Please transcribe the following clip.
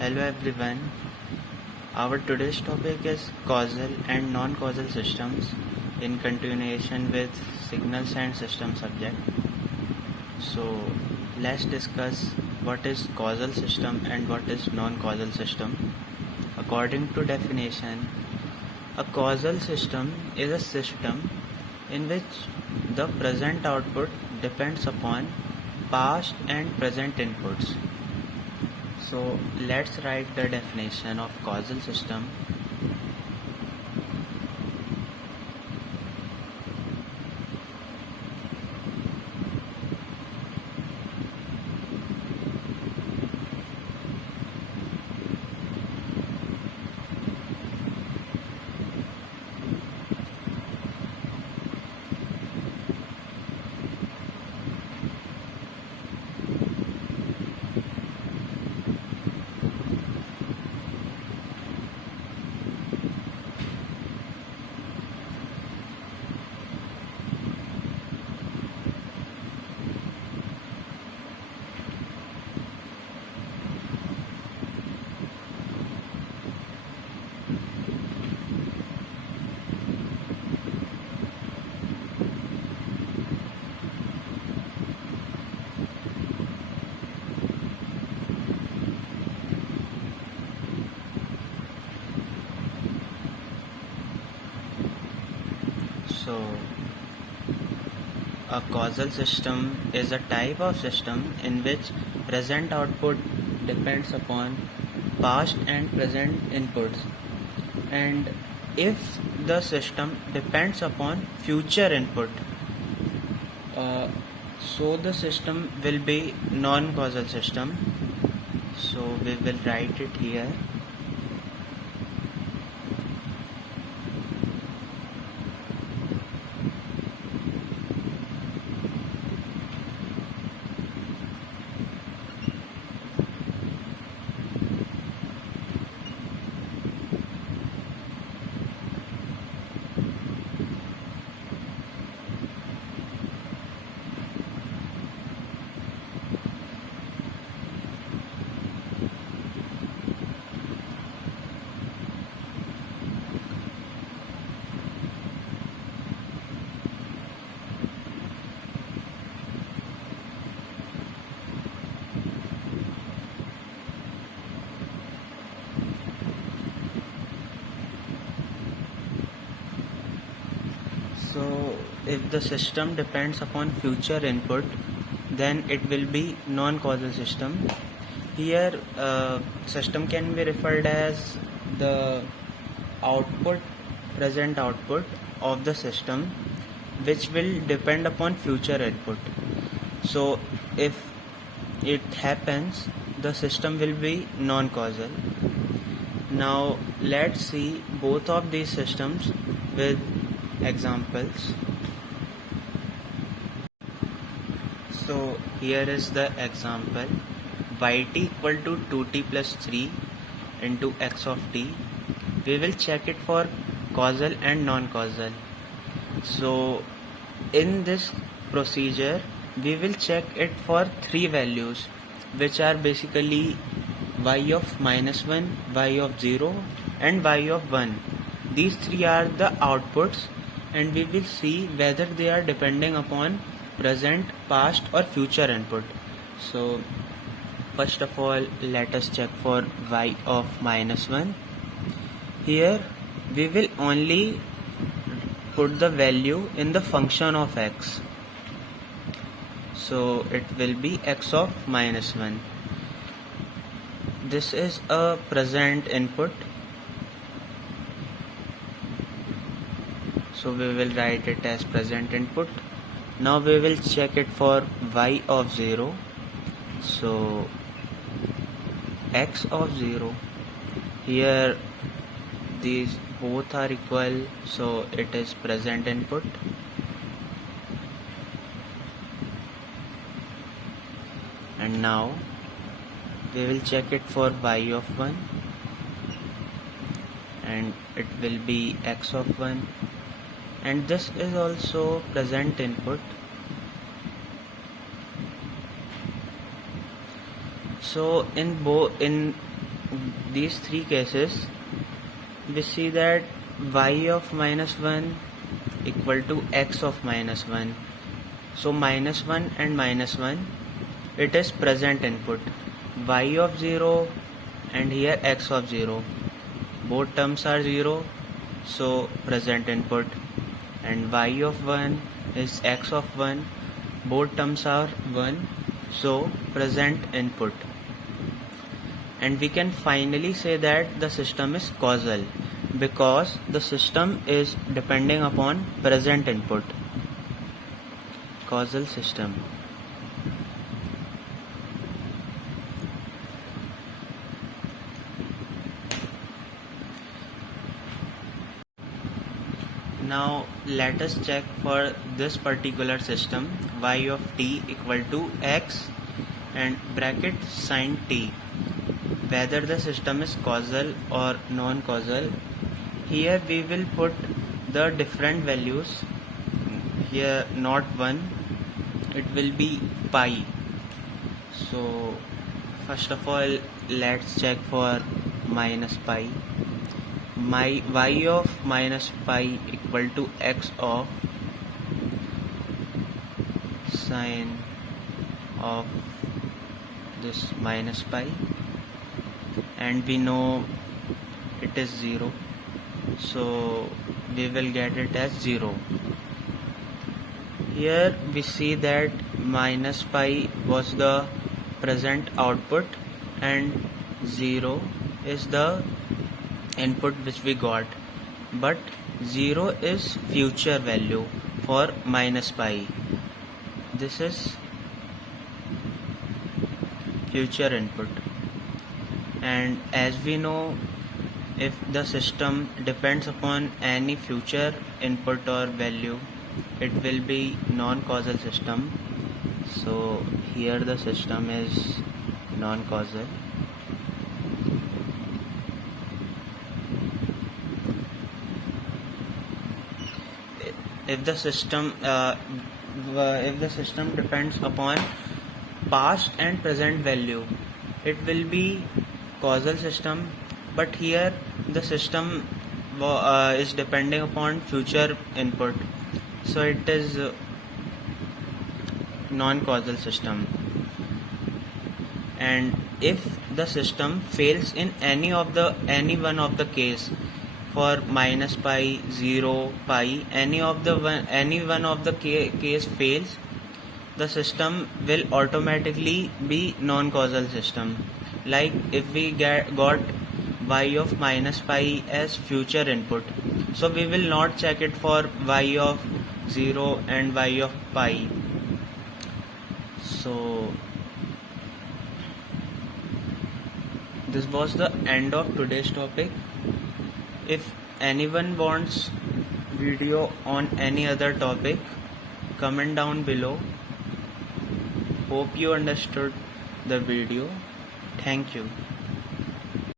Hello everyone. Our today's topic is causal and non-causal systems in continuation with signals and system subject. So let's discuss what is causal system and what is non-causal system. According to definition, a causal system is a system in which the present output depends upon past and present inputs. So let's write the definition of causal system. So a causal system is a type of system in which present output depends upon past and present inputs, and if the system depends upon future input, so the system will be non-causal system. So we will write it here. So if the system depends upon future input, then it will be non-causal system. Here system can be referred as the output, present output of the system, which will depend upon future input. So if it happens, the system will be non-causal. Now let's see both of these systems with examples. So here is the example: yt equal to 2t plus 3 into x of t. We will check it for causal and non-causal. So in this procedure we will check it for three values, which are basically y of -1, y of 0 and y of 1. These three are the outputs, and we will see whether they are depending upon present, past or future input. So first of all, let us check for y of -1. Here we will only put the value in the function of x. So it will be x of -1. This is a present input, so we will write it as present input. Now we will check it for y of 0. So x of 0, here these both are equal, so it is present input. And now we will check it for y of 1, and it will be x of 1, and this is also present input. So in these three cases, we see that y of minus 1 equal to x of minus 1. So minus 1 and minus 1, it is present input. Y of 0 and here x of 0. Both terms are 0, so present input. And y of 1 is x of 1. Both terms are 1, so present input. And we can finally say that the system is causal because the system is depending upon present input. Causal system. Now let us check for this particular system y of t equal to x and bracket sin t, whether the system is causal or non-causal. Here we will put the different values. Here not 1, it will be pi. So first of all, let's check for minus pi. My y of minus pi equal to x of sine of this minus pi, and we know it is 0, so we will get it as 0. Here we see that minus pi was the present output and 0 is the input which we got, but 0 is future value for minus pi. This is future input, and as we know, if the system depends upon any future input or value, it will be non-causal system. So here the system is non-causal. If the system depends upon past and present value, it will be causal system, but here the system is depending upon future input, so it is non-causal system. And if the system fails in any one of the case, for minus pi, 0, pi, any one of the case fails, the system will automatically be non-causal system. Like if we got y of minus pi as future input, so we will not check it for y of 0 and y of pi. So this was the end of today's topic. If anyone wants video on any other topic, comment down below. Hope you understood the video. Thank you.